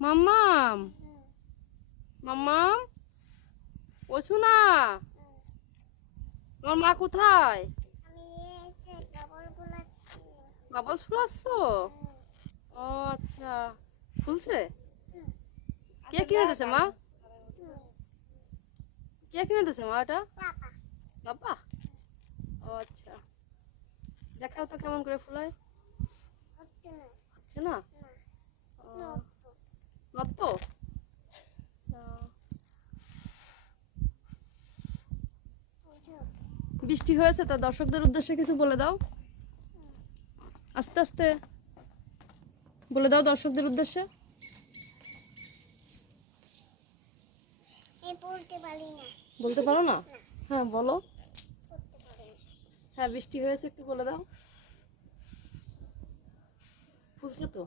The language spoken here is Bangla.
মাম্মাম। মাম্মাম? ও শোনা আমার মা কোথায়? বাবল ফুলাচ্ছ? ও আচ্ছা। ফুলছে? কে কিনে দিয়েছে মা? কে কিনে দিয়েছে মা এটা বাবা। ও আচ্ছা। দেখাও তো কেমন করে ফুলায়। হচ্ছে না? বৃষ্টি হয়েছে তা দর্শকদের উদ্দেশ্যে কিছু বলে দাও। আস্তে আস্তে বলে দাও দর্শকদের উদ্দেশ্যে। বলতে পারো না। হ্যাঁ বলো। হ্যাঁ বৃষ্টি হয়েছে একটু বলে দাও। ফুলছে তো?